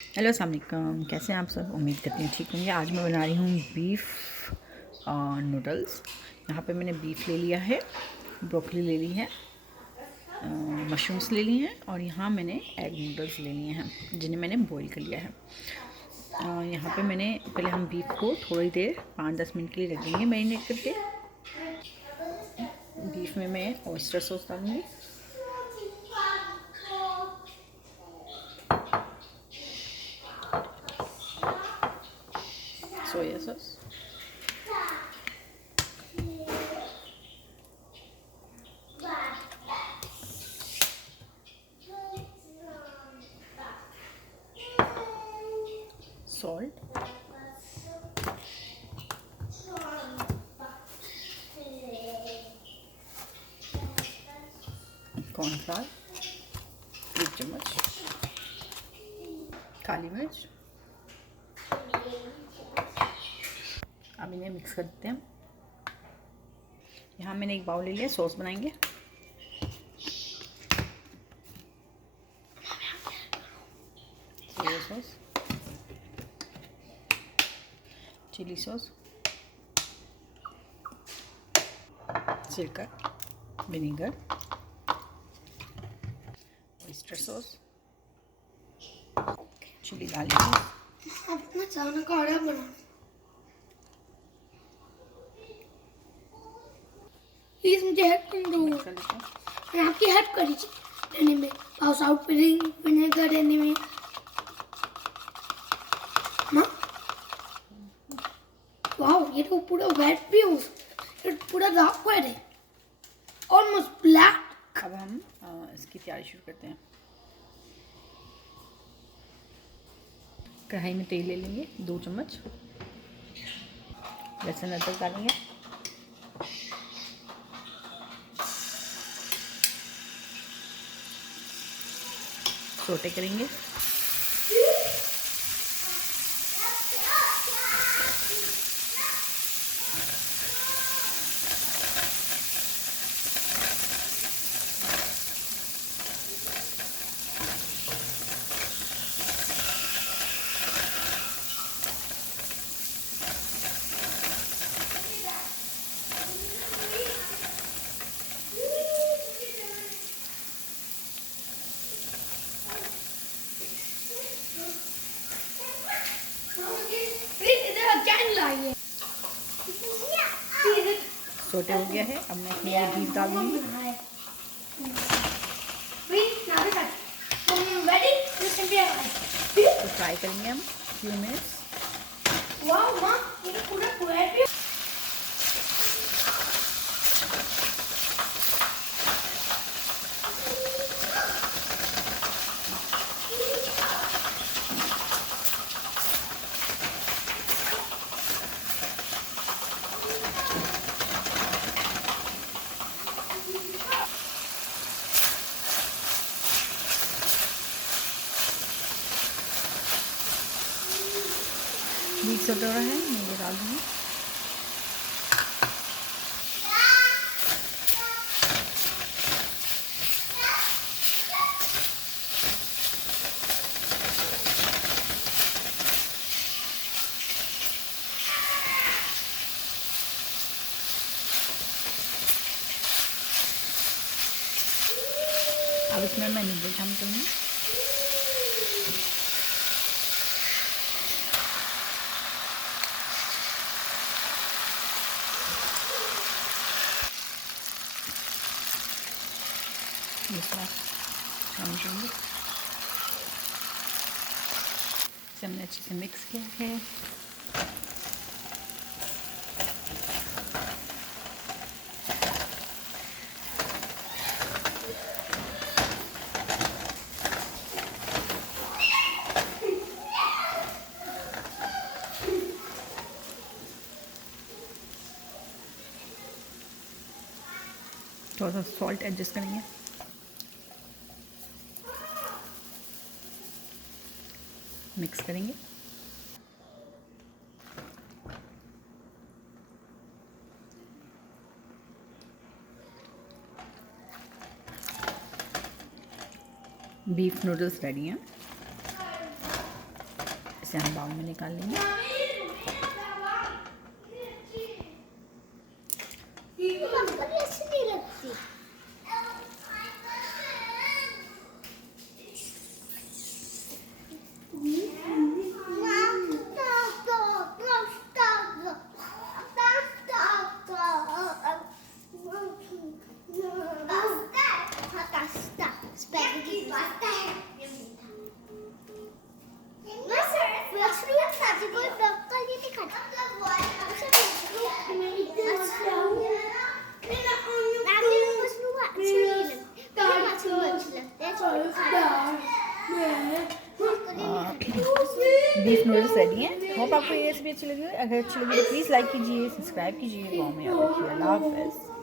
Hello अस्सलाम वालेकुम, कैसे हैं आप सब। उम्मीद करती हूँ ठीक होंगे। आज मैं बना रही हूँ बीफ नूडल्स। यहाँ पे मैंने बीफ ले लिया है, ब्रोकली ले ली है, मशरूम्स ले लिए हैं और यहाँ मैंने एग नूडल्स ले लिए हैं जिन्हें मैंने बॉईल कर लिया है। यहाँ पे मैंने पहले हम बीफ को थोड़ी देर 5-10 मिनट के लिए रख देंगे मैरिनेट करके। बीफ में मैं ऑयस्टर सॉस डालूँगी, सोया सॉस, सॉल्ट, कॉर्नफ्लोर 1 चम्मच, काली मिर्च। अब इन्हें मिक्स करते हैं। यहाँ मैंने एक बाउल ले लिया, सॉस बनाएंगे। सोया सॉस, चिली सॉस, सिरका, विनेगर, ऑयस्टर सॉस, चिली डाल लीजिए। अपना चाना काढ़ा बना। प्लीज मुझे हेल्प कर दो। मैं आपकी हेल्प करी लेने में, पाउस आउट विनेगर लेने में। माँ, वाह, ये तो पूरा वेट भी हो, ये पूरा डार्क वेट है, ऑलमोस्ट ब्लैक। अब हम इसकी तैयारी शुरू करते हैं। कढ़ाई में तेल ले लेंगे 2 चम्मच, लहसुन अदरक डालेंगे, सोटे करेंगे। सोटे हो गया है, अब मैं इसमें बीफ डाल दूँगी। तो फ्राई करेंगे हम फ्यू मिनट्स। बीफ सोटे हो रहा है, मैं ये डाल दूँगी। अब इसमें मैं नूडल्स शामिल करूँगी। शामिल करूँगी। इसे हमने अच्छे से मिक्स किया है। थोड़ा सा सॉल्ट एडजस्ट करेंगे। मिक्स करेंगे। बीफ नूडल्स रेडी हैं। इसे हम बाउल में निकाल लेंगे। अच्छी नहीं लगती। बीफ नूडल्स रेडी हैं। होप आपको ये रेसिपी अच्छी लगी हो। अगर अच्छी लगी तो प्लीज़ लाइक कीजिए, सब्सक्राइब कीजिए, दुआ में याद रखिए। अल्लाह हाफ़िज़।